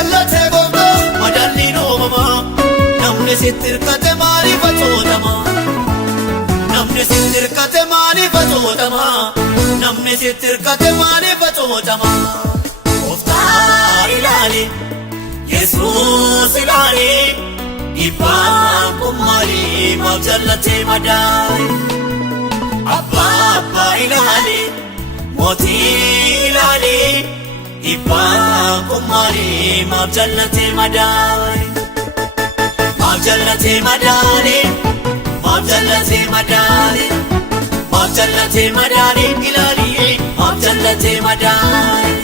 jaallatee goofta madaalliin uumamaa. Namni sitti hirkate maaliif atootama? Namni sitti hirkate maaliif atootama? Namni sitti hirkate maaliif atootama? Gooftaa ilaali, Yesuus ilaali, dhiibbaan kun maali maaf jaallatee madaali? Abbaa ilaali, mootii ilaali, dhiibbaan kun maali maaf jaallatee madaali? Maaf jaallatee madaali, maaf jaallatee madaali, maaf jaallatee madaali ilaali, maaf jaallatee madaali.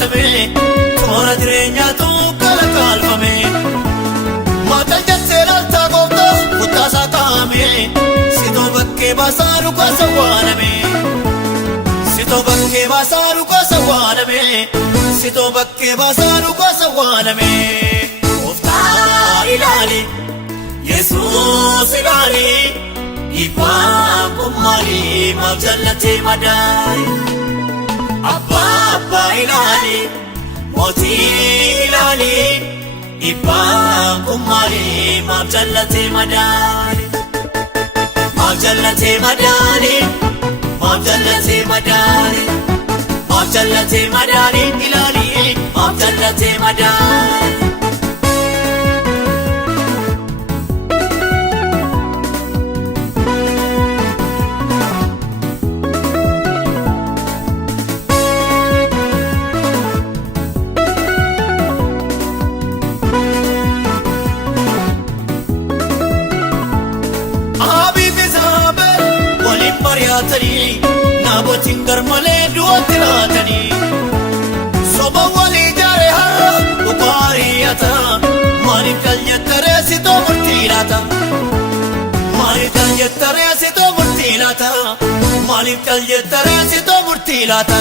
Toora jireenyaatu kalaqalfame maatal jettee laaltaa goofta kuttaasaa kaa'ame sitoo bakkee baasaa dhugaasa waaname sitoo bakkee baasaa dhugaasa waaname sitoo bakkee baasaa dhugaasa waaname. Gooftaa ilaali, Yesuus ilaali, dhiibbaan kun maali maaf jaallatee madaali? Abbaa ilaali, mootii ilaali, dhiibbaan kun maali maaf jaallatee madaali? Maaf jaallatee madaali, maaf jaallatee madaali, maaf jaallatee madaali ilaali, maaf jaallatee madaali. Naabotiin garmalee du'atti laatanii soba walii jaare har'a dhugaariyyata maaliif kaljettaree sitoo murtii laata? Maaliif kaljettaree sitoo murtii laata? Maaliif kaljettaree sitoo murtii laata?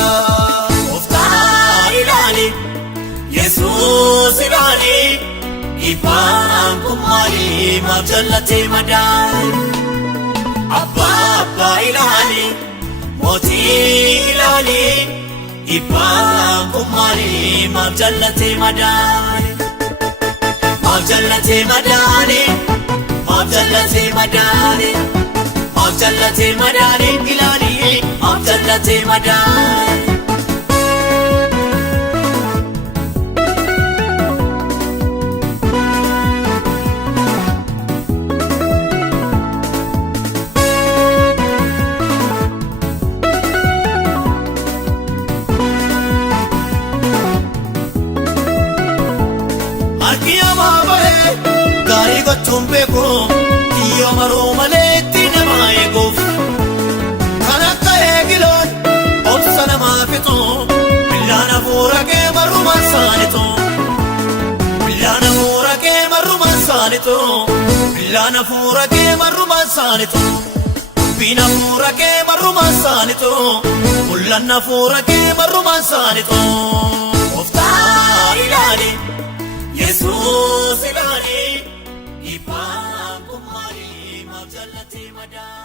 Gooftaa ilaali, Yesuus ilaali, dhiibbaan kun maali maaf jaallatee madaali? Abbaa ilaali, mootii ilaali, dhiibbaan kun maali maaf jaallatee madaali? Maaf jaallatee madaali, maaf jaallatee madaali, maaf jaallatee madaali ilaali, maaf jaallatee madaali. Gaarii gochuun beeku kiyyoo maruu malee itti nama eeguuf kan akka eegiloon obsa namaa fixu billaan hafuura kee marrumaan saanitu billaan hafuura kee marrumaan saanitu billaan hafuura kee marrumaan saanitu dubbiin hafuura kee marrumaan saanitu mul'anni hafuura kee marrumaan saanitu. Gooftaa ilaali, Yesuus ilaali, dhiibbaan kun maali maaf jaallatee madaali?